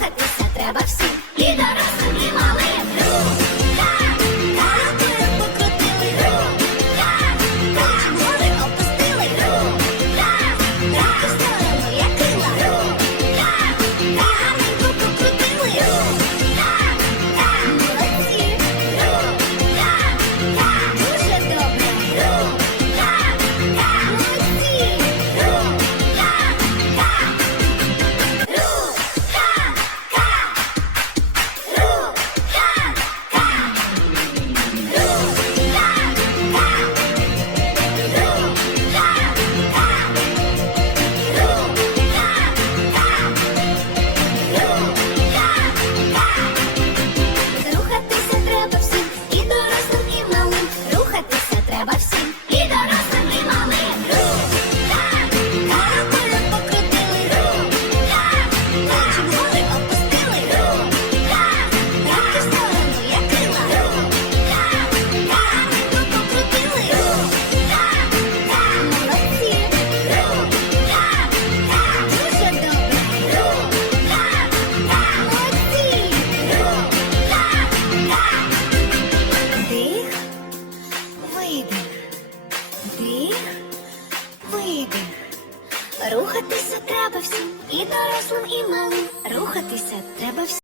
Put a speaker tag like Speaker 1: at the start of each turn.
Speaker 1: Слухатися треба всім. Вдих. Рухатися треба всім, і дорослим, і малим. Рухатися треба всім.